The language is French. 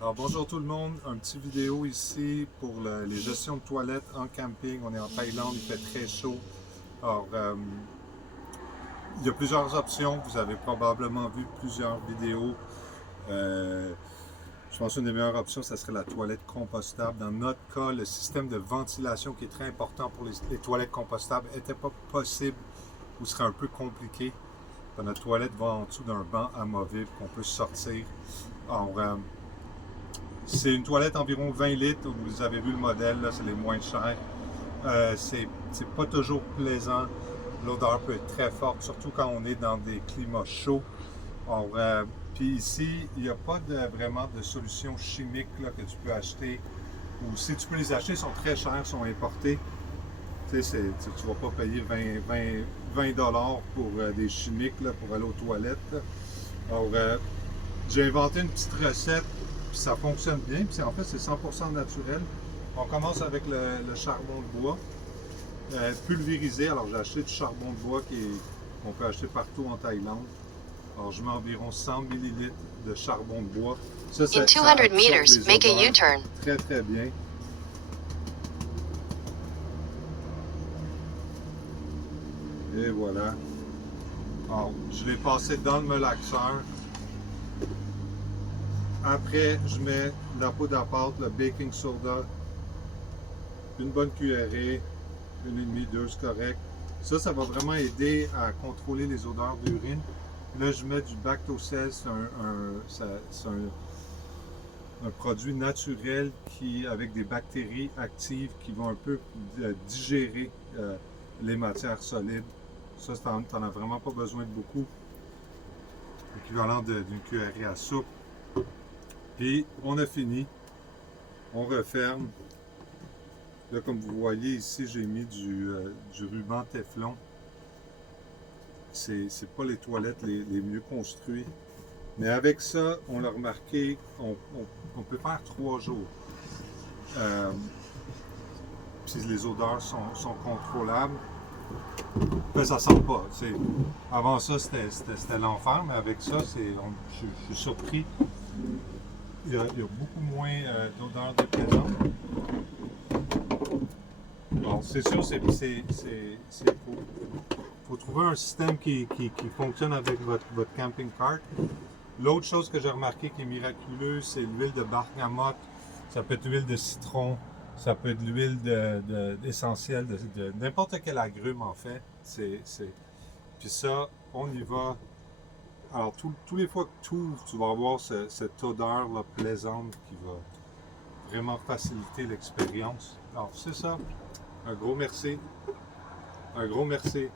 Alors bonjour tout le monde, un petit vidéo ici pour les gestions de toilettes en camping. On est en Thaïlande, il fait très chaud. Alors il y a plusieurs options, vous avez probablement vu plusieurs vidéos. Je pense qu'une des meilleures options, ça serait la toilette compostable. Dans notre cas, le système de ventilation qui est très important pour les toilettes compostables n'était pas possible ou serait un peu compliqué. Notre toilette va en dessous d'un banc amovible qu'on peut sortir. Alors, c'est une toilette environ 20 litres. Vous avez vu le modèle, là, c'est les moins chers. C'est pas toujours plaisant. L'odeur peut être très forte, surtout quand on est dans des climats chauds. Alors, puis ici, il n'y a pas vraiment de solution chimique là, que tu peux acheter. Ou si tu peux les acheter, ils sont très chers, sont importés. Tu sais, tu ne vas pas payer 20 pour des chimiques là, pour aller aux toilettes. Alors, j'ai inventé une petite recette, puis ça fonctionne bien. Puis en fait, c'est 100% naturel. On commence avec le charbon de bois, pulvérisé. Alors, j'ai acheté du charbon de bois qu'on peut acheter partout en Thaïlande. Alors, je mets environ 100 ml de charbon de bois. Ça In 200 meters, make a U-turn. Très, très bien. Et voilà. Alors, je l'ai passé dans le malaxeur. Après, je mets la poudre à pâte, le baking soda, une bonne cuillerée, une et demie, deux, c'est correct. Ça va vraiment aider à contrôler les odeurs d'urine. Là, je mets du Bactocell, c'est un produit naturel avec des bactéries actives qui vont un peu digérer les matières solides. Ça, t'en as vraiment pas besoin de beaucoup. Équivalent d'une cuillerée à soupe. Puis, on a fini. On referme. Là, comme vous voyez ici, j'ai mis du ruban Teflon. C'est pas les toilettes les mieux construites. Mais avec ça, on l'a remarqué, on peut faire 3 jours. Puis les odeurs sont contrôlables. Ben, ça sent pas. Avant ça, c'était l'enfer, mais avec ça, je suis surpris. Il y a beaucoup moins d'odeurs déplaisantes. Bon, c'est sûr, il faut trouver un système qui fonctionne avec votre camping cart. L'autre chose que j'ai remarqué qui est miraculeuse, c'est l'huile de bergamote. Ça peut être l'huile de citron, ça peut être l'huile essentielle de n'importe quel agrume en fait. Puis ça, on y va. Alors, tous les fois que tu ouvres, tu vas avoir cette odeur là, plaisante qui va vraiment faciliter l'expérience. Alors, c'est ça. Un gros merci. Un gros merci.